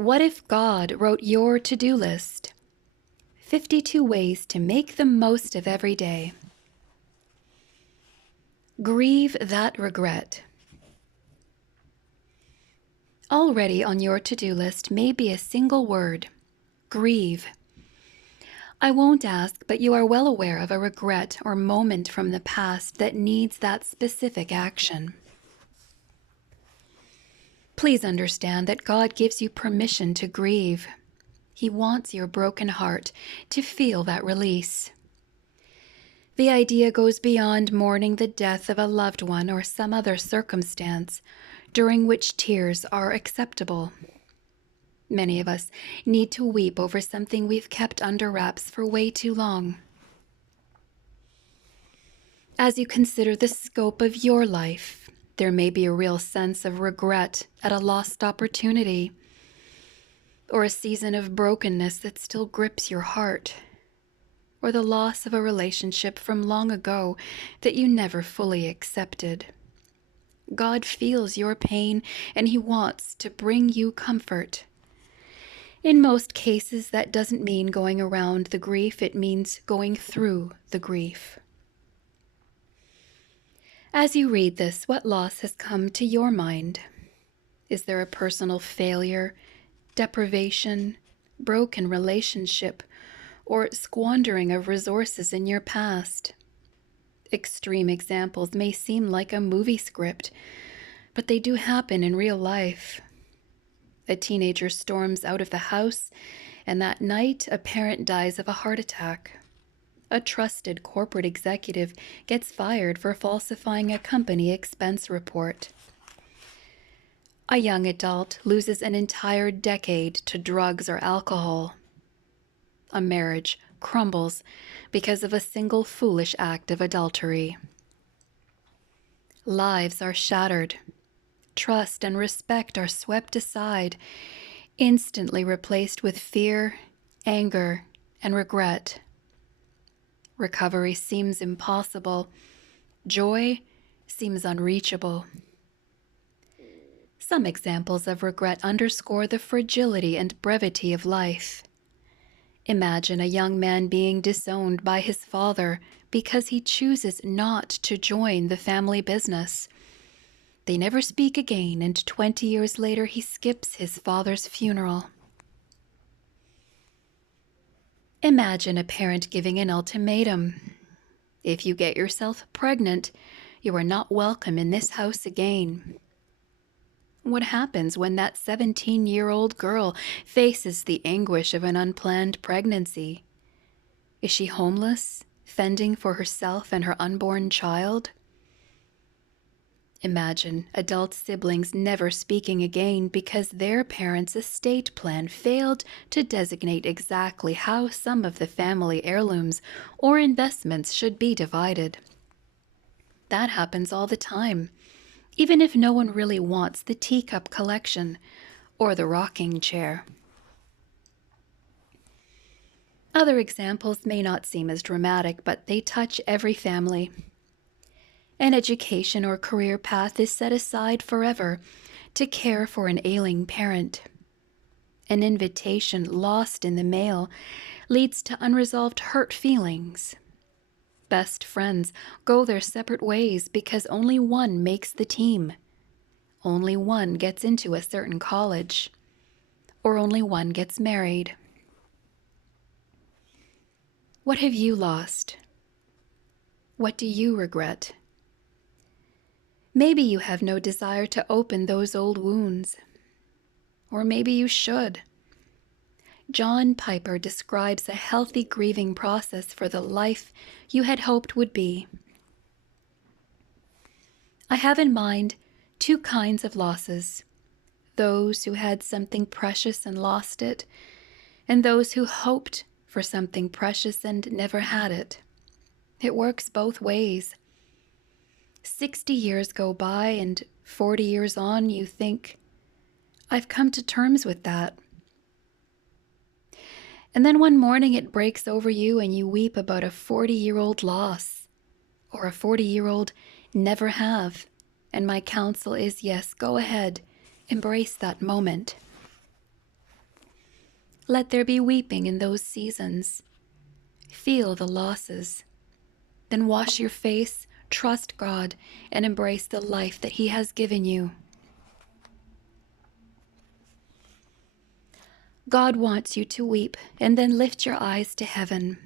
What if God wrote your to-do list? 52 ways to make the most of every day. Grieve that regret. Already on your to-do list may be a single word: grieve. I won't ask, but you are well aware of a regret or moment from the past that needs that specific action. Please understand that God gives you permission to grieve. He wants your broken heart to feel that release. The idea goes beyond mourning the death of a loved one or some other circumstance during which tears are acceptable. Many of us need to weep over something we've kept under wraps for way too long. As you consider the scope of your life, there may be a real sense of regret at a lost opportunity, or a season of brokenness that still grips your heart, or the loss of a relationship from long ago that you never fully accepted. God feels your pain, and He wants to bring you comfort. In most cases, that doesn't mean going around the grief, it means going through the grief. As you read this, what loss has come to your mind? Is there a personal failure, deprivation, broken relationship, or squandering of resources in your past? Extreme examples may seem like a movie script, but they do happen in real life. A teenager storms out of the house, and that night a parent dies of a heart attack. A trusted corporate executive gets fired for falsifying a company expense report. A young adult loses an entire decade to drugs or alcohol. A marriage crumbles because of a single foolish act of adultery. Lives are shattered. Trust and respect are swept aside, instantly replaced with fear, anger, and regret. Recovery seems impossible. Joy seems unreachable. Some examples of regret underscore the fragility and brevity of life. Imagine a young man being disowned by his father because he chooses not to join the family business. They never speak again, and 20 years later he skips his father's funeral. Imagine a parent giving an ultimatum. If you get yourself pregnant, you are not welcome in this house again. What happens when that 17-year-old girl faces the anguish of an unplanned pregnancy? Is she homeless, fending for herself and her unborn child? Imagine adult siblings never speaking again because their parents' estate plan failed to designate exactly how some of the family heirlooms or investments should be divided. That happens all the time, even if no one really wants the teacup collection or the rocking chair. Other examples may not seem as dramatic, but they touch every family. An education or career path is set aside forever to care for an ailing parent. An invitation lost in the mail leads to unresolved hurt feelings. Best friends go their separate ways because only one makes the team. Only one gets into a certain college. Or only one gets married. What have you lost? What do you regret? Maybe you have no desire to open those old wounds. Or maybe you should. John Piper describes a healthy grieving process for the life you had hoped would be. I have in mind two kinds of losses: those who had something precious and lost it, and those who hoped for something precious and never had it. It works both ways. 60 years go by, and 40 years on, you think, I've come to terms with that. And then one morning it breaks over you and you weep about a 40-year-old loss, or a 40-year-old never have. And my counsel is, yes, go ahead, embrace that moment. Let there be weeping in those seasons. Feel the losses. Then wash your face, trust God, and embrace the life that He has given you. God wants you to weep and then lift your eyes to heaven.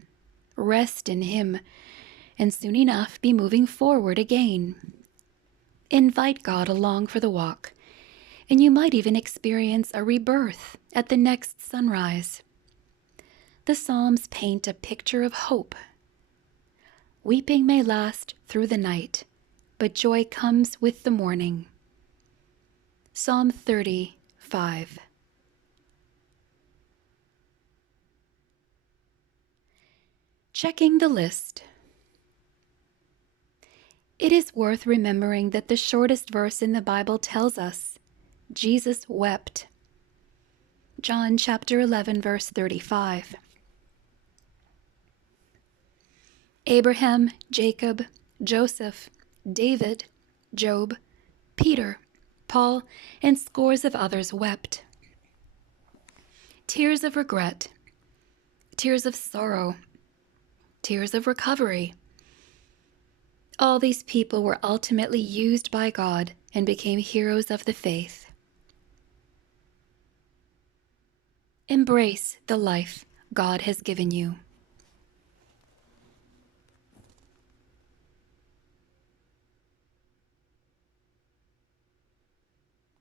Rest in Him, and soon enough be moving forward again. Invite God along for the walk, and you might even experience a rebirth at the next sunrise. The Psalms paint a picture of hope. Weeping may last through the night, but joy comes with the morning. Psalm 35. Checking the list. It is worth remembering that the shortest verse in the Bible tells us, Jesus wept. John chapter 11, verse 35. Abraham, Jacob, Joseph, David, Job, Peter, Paul, and scores of others wept. Tears of regret, tears of sorrow, tears of recovery. All these people were ultimately used by God and became heroes of the faith. Embrace the life God has given you.